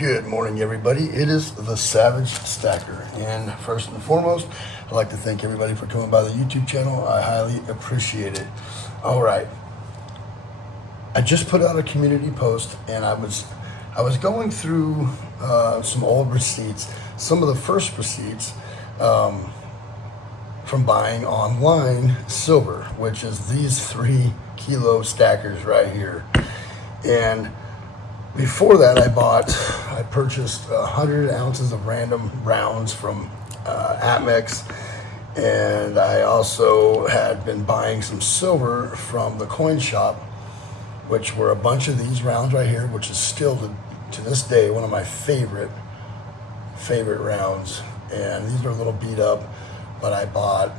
Good morning, everybody. It is the Savagestacker, and first and foremost, I'd like to thank everybody for coming by the YouTube channel. I highly appreciate it. All right, I just put out a community post, and I was going through some old receipts, some of the first receipts from buying online silver, which is these 3 kilo stackers right here, and before that, I purchased 100 ounces of random rounds from Atmex, and I also had been buying some silver from the coin shop, which were a bunch of these rounds right here, which is still to this day one of my favorite rounds. And these are a little beat up, but I bought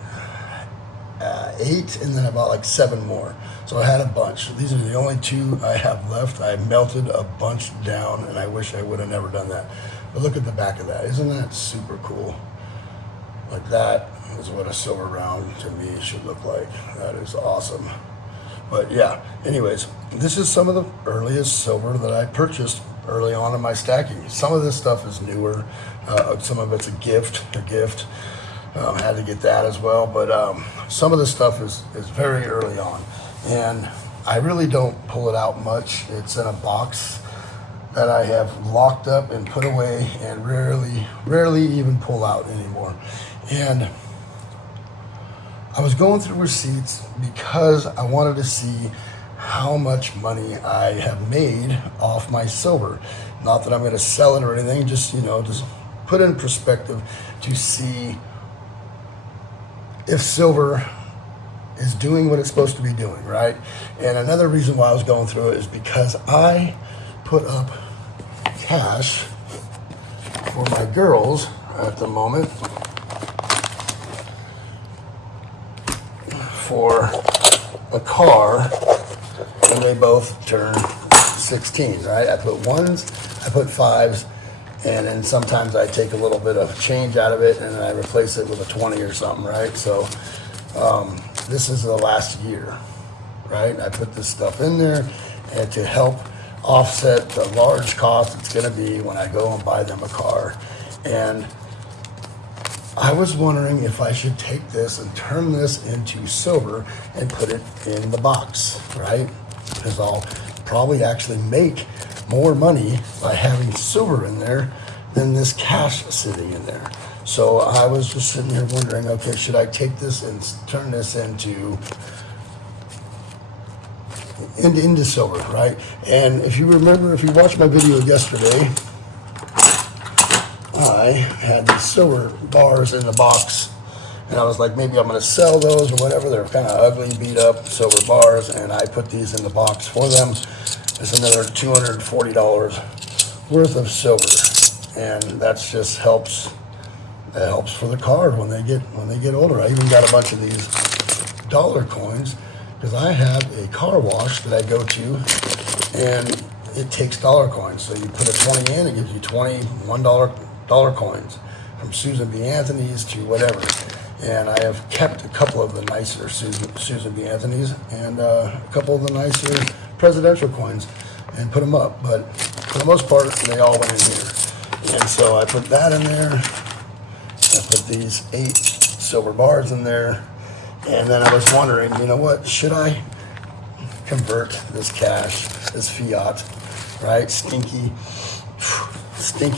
8, and then I bought like 7 more. So I had a bunch. These are the only 2 I have left. I melted a bunch down, and I wish I would have never done that. But look at the back of that. Isn't that super cool? Like, that is what a silver round to me should look like. That is awesome. But yeah, anyways, this is some of the earliest silver that I purchased early on in my stacking. Some of this stuff is newer. Some of it's a gift. Had to get that as well, but some of the stuff is very early on, and I really don't pull it out much. It's in a box that I have locked up and put away, and rarely even pull out anymore. And I was going through receipts because I wanted to see how much money I have made off my silver. Not that I'm going to sell it or anything, just put it in perspective to see if silver is doing what it's supposed to be doing, right? And another reason why I was going through it is because I put up cash for my girls at the moment for a car, and they both turn 16, right? I put 1s, I put 5s, and then sometimes I take a little bit of change out of it and then I replace it with a 20 or something, right? So this is the last year, right? I put this stuff in there and to help offset the large cost it's going to be when I go and buy them a car. And I was wondering if I should take this and turn this into silver and put it in the box, right? Because I'll probably actually make more money by having silver in there than this cash sitting in there. So I was just sitting here wondering, okay, should I take this and turn this into silver, right? And if you remember, if you watched my video yesterday, I had these silver bars in the box, and I was like, maybe I'm going to sell those or whatever. They're kind of ugly, beat up silver bars, and I put these in the box for them. It's another $240 worth of silver, and that's just helps. That helps for the card when they get older. I even got a bunch of these dollar coins because I have a car wash that I go to, and it takes dollar coins. So you put a 20 in, it gives you $21 coins, from Susan B. Anthony's to whatever. And I have kept a couple of the nicer Susan B. Anthony's and a couple of the nicer presidential coins and put them up. But for the most part, they all went in here. And so I put that in there. I put these 8 silver bars in there. And then I was wondering, you know what, should I convert this cash, this fiat, right? Stinky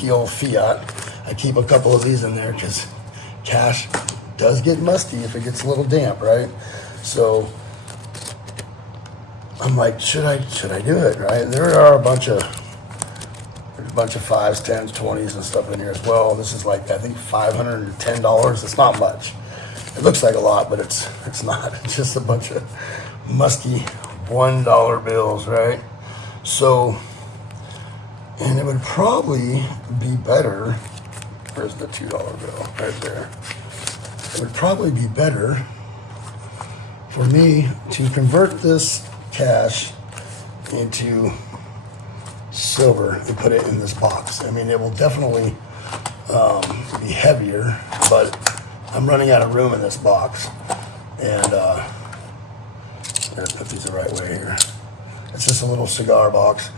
old fiat. I keep a couple of these in there because cash does get musty if it gets a little damp, right? So I'm like, should I do it, right? And there are a bunch of 5s, 10s, 20s and stuff in here as well. This is like, I think $510. It's not much. It looks like a lot, but it's not. It's just a bunch of musky $1 bills, right? So, and it would probably be better. Where's the $2 bill? Right there. It would probably be better for me to convert this cash into silver and put it in this box. I mean, it will definitely be heavier, but I'm running out of room in this box. And I'm gonna put these the right way here. It's just a little cigar box.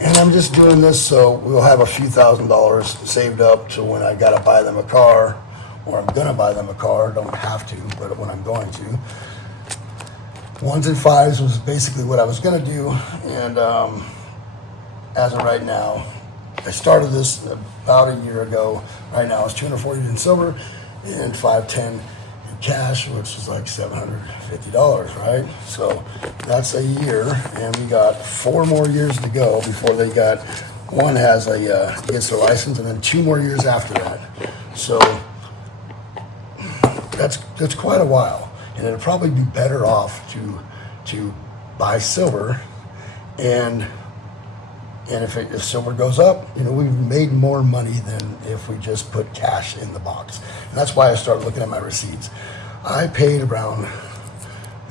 And I'm just doing this so we'll have a few $1,000s saved up to when I gotta buy them a car, or I'm gonna buy them a car. Don't have to, but when I'm going to. 1s and 5s was basically what I was gonna do, and as of right now, I started this about a year ago. Right now it's 240 in silver and 510 in cash, which is like $750, right? So that's a year, and we got 4 more years to go before they got, one has a gets their license, and then 2 more years after that. So that's quite a while, and it'd probably be better off to buy silver, and if silver goes up, we've made more money than if we just put cash in the box. And that's why I started looking at my receipts. I paid around,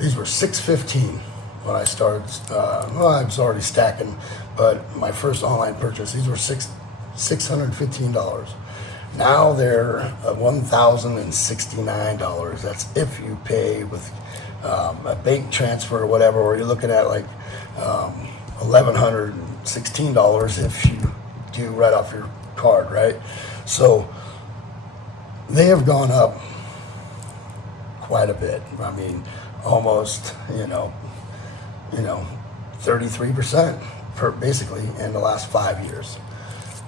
these were $615 when I started. Well, I was already stacking, but my first online purchase, these were $615. Now they're $1,069. That's if you pay with a bank transfer or whatever, or you're looking at like $1,116 if you do right off your card, right? So they have gone up quite a bit. I mean, almost, 33% basically in the last 5 years.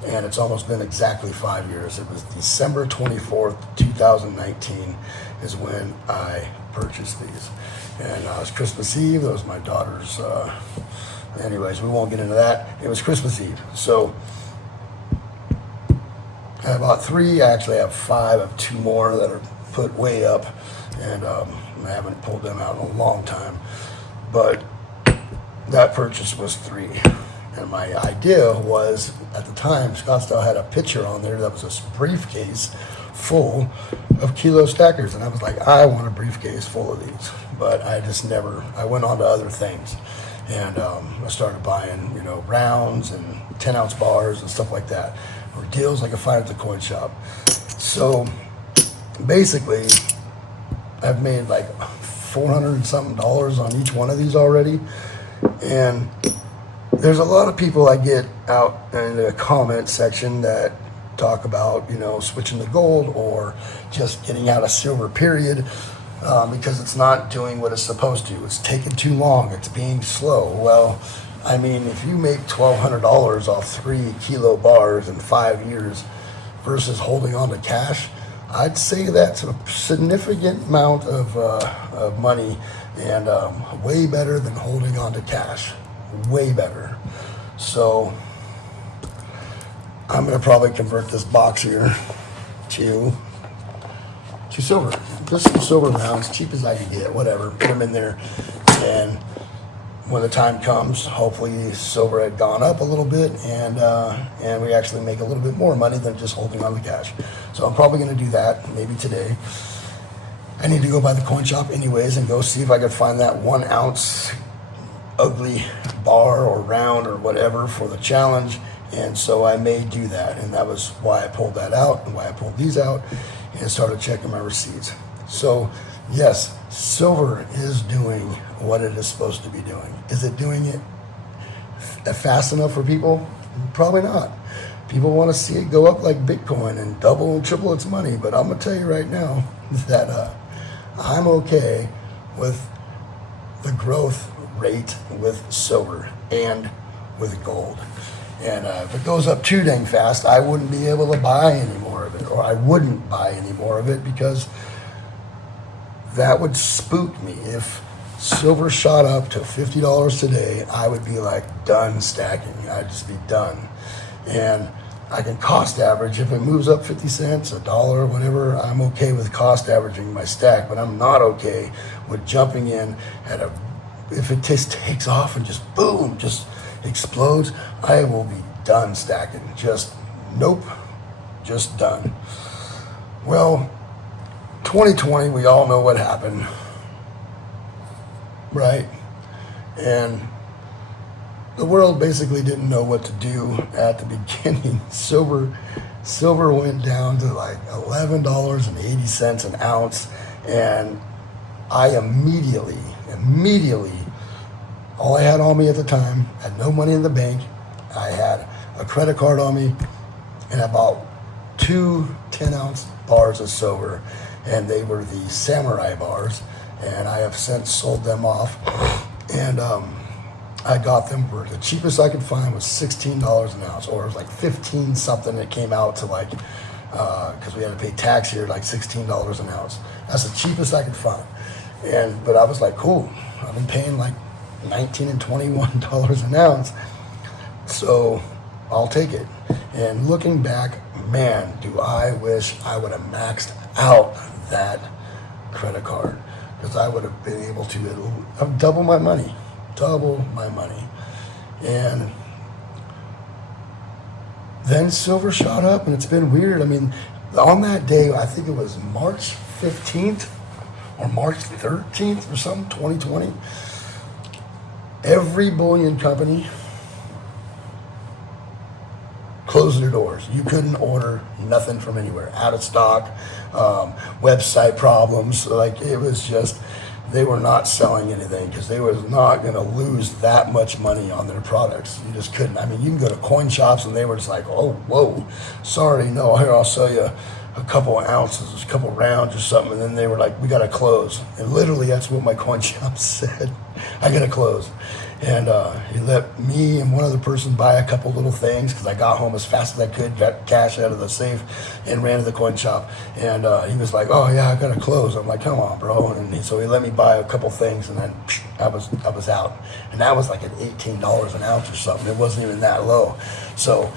And it's almost been exactly 5 years. It was December 24th, 2019 is when I purchased these. And it was Christmas Eve. It was my daughter's, anyways, we won't get into that. It was Christmas Eve. So I bought 3. I actually have 5. I have 2 more that are put way up. And I haven't pulled them out in a long time. But that purchase was 3. And my idea was, at the time, Scottsdale had a picture on there that was a briefcase full of kilo stackers. And I was like, I want a briefcase full of these. But I just never, I went on to other things. And I started buying, rounds and 10-ounce bars and stuff like that. Or deals I could find at the coin shop. So basically, I've made like $400 and something on each one of these already. And there's a lot of people I get out in the comment section that talk about, switching to gold or just getting out of silver, period, because it's not doing what it's supposed to. It's taking too long. It's being slow. Well, I mean, if you make $1,200 off 3 kilo bars in 5 years versus holding on to cash, I'd say that's a significant amount of money, and way better than holding on to cash. Way better. So I'm gonna probably convert this box here to silver. Just some silver rounds, cheap as I can get, whatever. Put them in there, and when the time comes, hopefully silver had gone up a little bit, and we actually make a little bit more money than just holding on to cash. So I'm probably gonna do that maybe today. I need to go by the coin shop anyways and go see if I can find that 1 ounce ugly bar or round or whatever for the challenge, and so I may do that, and that was why I pulled that out and why I pulled these out and started checking my receipts. So yes, silver is doing what it is supposed to be doing. Is it doing it fast enough for people? Probably not. People want to see it go up like Bitcoin and double and triple its money, but I'm gonna tell you right now that I'm okay with the growth rate with silver and with gold. And if it goes up too dang fast, I wouldn't be able to buy any more of it, or I wouldn't buy any more of it, because that would spook me. If silver shot up to $50 today, I would be like done stacking. I'd just be done. And I can cost average. If it moves up 50 cents, $1, whatever, I'm okay with cost averaging my stack, but I'm not okay with jumping in at if it just takes off and just boom, just explodes, I will be done stacking. Just, nope, just done. Well, 2020, we all know what happened, right? And the world basically didn't know what to do at the beginning. Silver went down to like $11.80 an ounce, and I immediately, all I had on me at the time, had no money in the bank, I had a credit card on me, and I bought 2 10-ounce bars of silver, and they were the samurai bars, and I have since sold them off. And I got them for the cheapest I could find was $16 an ounce, or it was like 15 something. It came out to like, because we had to pay tax here, like $16 an ounce. That's the cheapest I could find. But I was like, cool, I've been paying like $19 and $21 an ounce, so I'll take it. And looking back, man, do I wish I would have maxed out that credit card, because I would have been able to have double my money. And then silver shot up, and it's been weird. I mean, on that day, I think it was March 15th or March 13th or something, 2020, every bullion company closed their doors. You couldn't order nothing from anywhere. Out of stock, website problems. Like, it was just, they were not selling anything because they was not going to lose that much money on their products. You just couldn't. I mean, you can go to coin shops and they were just like, oh, whoa, sorry, no, here, I'll sell you a couple of ounces, a couple of rounds or something. And then they were like, we got to close. And literally that's what my coin shop said. I got to close. And he let me and one other person buy a couple little things, because I got home as fast as I could, got cash out of the safe, and ran to the coin shop. And he was like, "Oh yeah, I gotta close." I'm like, "Come on, bro!" And so he let me buy a couple things, and then I was out. And that was like at $18 an ounce or something. It wasn't even that low. So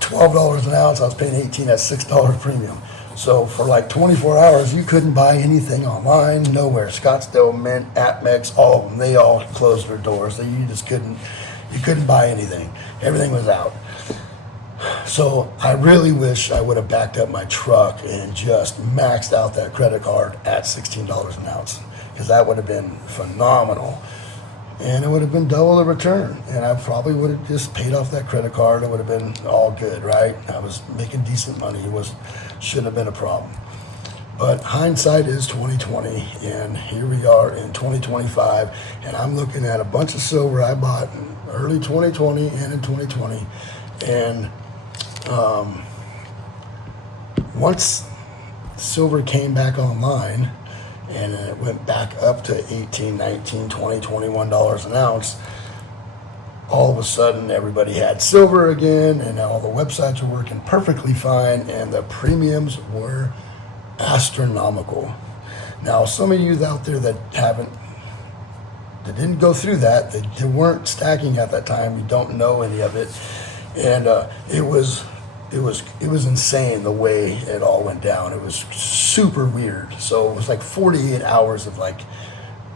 $12 an ounce, I was paying 18 at $6 premium. So for like 24 hours, you couldn't buy anything online, nowhere. Scottsdale, Mint, AppMex, all of them, they all closed their doors. You just couldn't buy anything. Everything was out. So I really wish I would have backed up my truck and just maxed out that credit card at $16 an ounce, because that would have been phenomenal. And it would have been double the return. And I probably would have just paid off that credit card. It would have been all good, right? I was making decent money. Shouldn't have been a problem. But hindsight is 2020, and here we are in 2025, and I'm looking at a bunch of silver I bought in early 2020 and in 2020. And once silver came back online, and it went back up to $18, $19, $20, $21 an ounce, all of a sudden everybody had silver again, and all the websites were working perfectly fine, and the premiums were astronomical. Now, some of you out there that didn't go through that, they weren't stacking at that time, you don't know any of it, and it was insane the way it all went down. It was super weird. So it was like 48 hours of like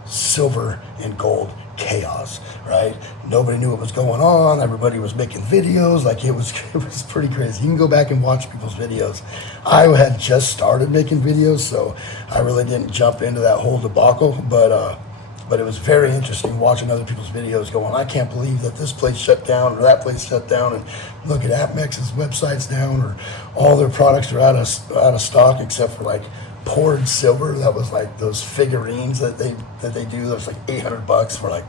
silver and gold chaos, right? Nobody knew what was going on. Everybody was making videos. Like, it was pretty crazy. You can go back and watch people's videos. I had just started making videos, so I really didn't jump into that whole debacle, but it was very interesting watching other people's videos going, I can't believe that this place shut down or that place shut down, and look at AppMex's website's down, or all their products are out of stock except for like poured silver. That was like those figurines that they do. There's like $800 for like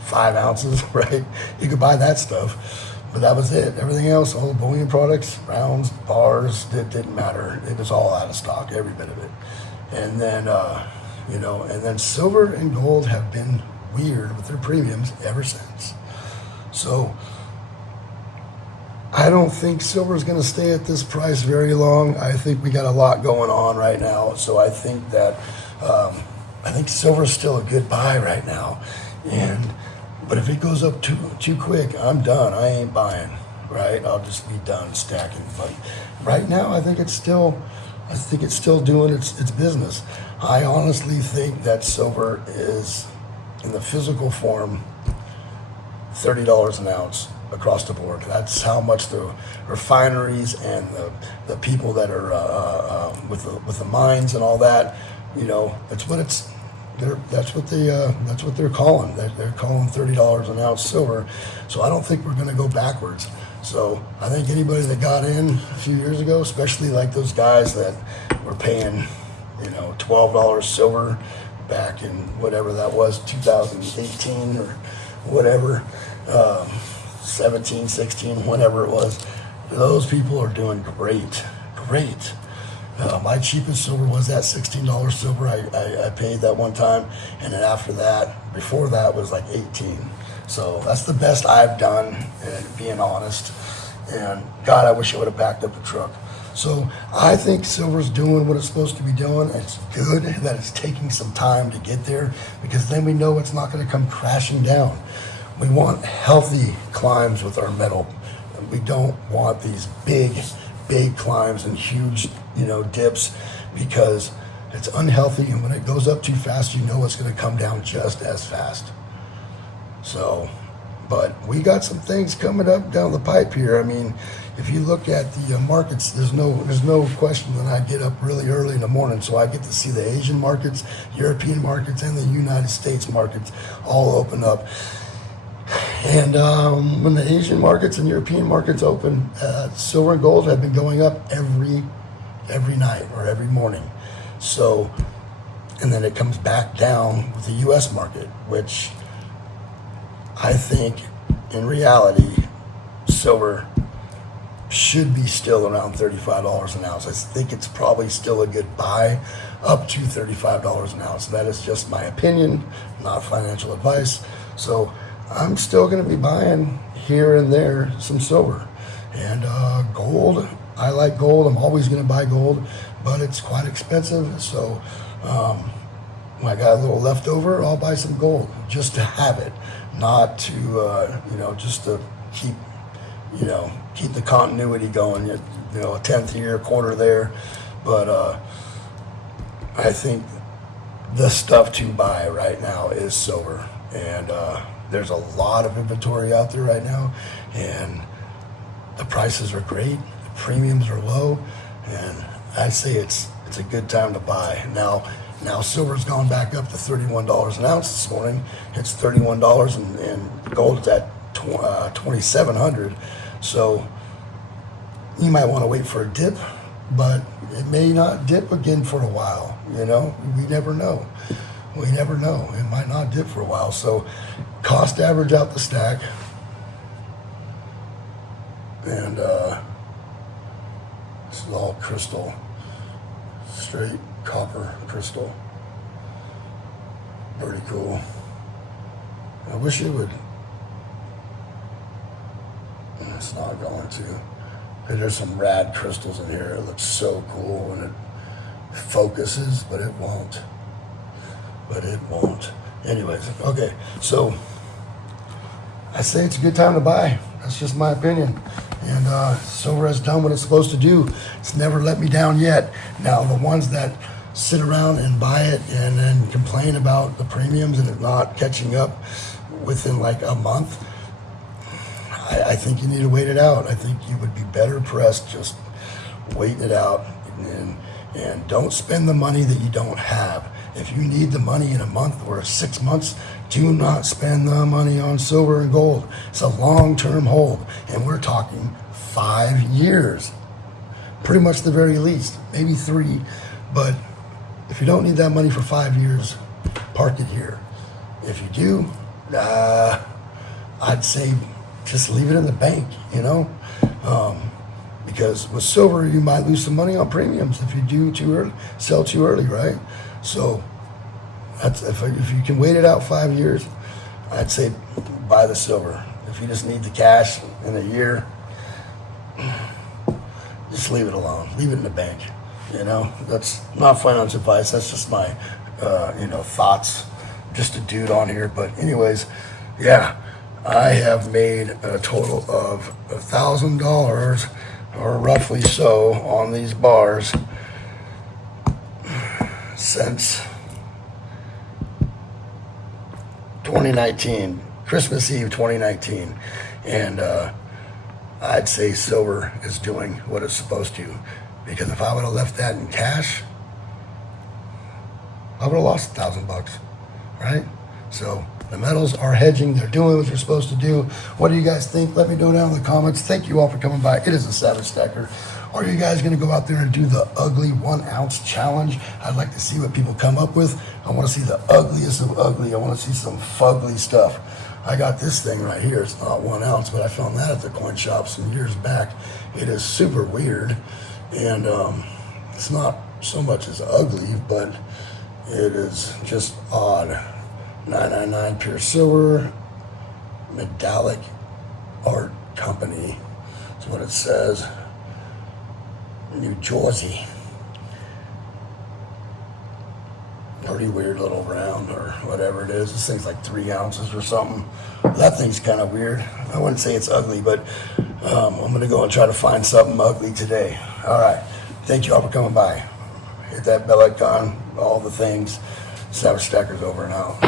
5 ounces, right? You could buy that stuff, but that was it. Everything else, all the bullion products, rounds, bars, it didn't matter. It was all out of stock, every bit of it. And then and then silver and gold have been weird with their premiums ever since. So I don't think silver is going to stay at this price very long. I think we got a lot going on right now. So I think that silver is still a good buy right now. But if it goes up too quick, I'm done. I ain't buying, right? I'll just be done stacking. But right now, I think it's still doing its business. I honestly think that silver is, in the physical form, $30 an ounce across the board. That's how much the refineries and the people that are with the mines and all that, that's what they're calling. They're calling $30 an ounce silver. So I don't think we're going to go backwards. So I think anybody that got in a few years ago, especially like those guys that were paying, $12 silver back in whatever that was, 2018 or whatever, 17, 16, whatever it was. Those people are doing great. My cheapest silver was that $16 silver I paid that one time, and then after that, before that was like 18. So that's the best I've done, and being honest. And God, I wish I would have backed up the truck. So I think silver's doing what it's supposed to be doing. It's good that it's taking some time to get there, because then we know it's not going to come crashing down. We want healthy climbs with our metal. We don't want these big climbs and huge, dips, because it's unhealthy, and when it goes up too fast, you know it's going to come down just as fast. So, but we got some things coming up down the pipe here. I mean, if you look at the markets, there's no question that I get up really early in the morning, so I get to see the Asian markets, European markets, and the United States markets all open up. And when the Asian markets and European markets open, silver and gold have been going up every night or every morning. So, and then it comes back down with the U.S. market, which I think in reality, silver should be still around $35 an ounce. I think it's probably still a good buy up to $35 an ounce. That is just my opinion, not financial advice. So I'm still going to be buying here and there some silver. And gold, I like gold. I'm always going to buy gold, but it's quite expensive. So when I got a little left over, I'll buy some gold just to have it, not to, just to keep the continuity going, a 10th here, quarter there. But I think the stuff to buy right now is silver. And there's a lot of inventory out there right now, and the prices are great, the premiums are low, and I say it's a good time to buy. Now silver's gone back up to $31 an ounce this morning. It's $31 and gold is at $2,700. So you might want to wait for a dip, but it may not dip again for a while. We never know. It might not dip for a while. So cost average out the stack. And this is all crystal, straight copper crystal. Pretty cool. I wish it would. It's not going to. There's some rad crystals in here. It looks so cool when it focuses, but it won't. Anyways, okay. So I say it's a good time to buy. That's just my opinion. And silver has done what it's supposed to do. It's never let me down yet. Now, the ones that sit around and buy it and then complain about the premiums and it not catching up within like a month, I think you need to wait it out. I think you would be better pressed just waiting it out, and don't spend the money that you don't have. If you need the money in a month or 6 months, do not spend the money on silver and gold. It's a long-term hold, and we're talking 5 years, pretty much the very least, maybe 3. But if you don't need that money for 5 years, park it here. If you do, I'd say just leave it in the bank, because with silver, you might lose some money on premiums if you do too early, sell too early, right? So that's, if you can wait it out 5 years, I'd say buy the silver. If you just need the cash in a year, just leave it alone. Leave it in the bank. That's not financial advice. That's just my, thoughts. Just a dude on here. But anyways, yeah, I have made a total of $1,000, or roughly so, on these bars since 2019, Christmas Eve 2019. And I'd say silver is doing what it's supposed to, because if I would have left that in cash, I would have lost $1,000, right? So The metals are hedging. They're doing what they're supposed to do. What do you guys think? Let me know down in the comments. Thank you all for coming by. It is a Savagestacker. Are you guys going to go out there and do the ugly 1 ounce challenge? I'd like to see what people come up with. I want to see the ugliest of ugly. I want to see some fugly stuff. I got this thing right here. It's not 1 ounce, but I found that at the coin shop some years back. It is super weird, and it's not so much as ugly, but it is just odd. 999 pure silver, medallic art company. That's what it says. New Jersey. Pretty weird little round or whatever it is. This thing's like 3 ounces or something. That thing's kind of weird. I wouldn't say it's ugly, but I'm going to go and try to find something ugly today. All right. Thank you all for coming by. Hit that bell icon, all the things. Savagestacker's over and out.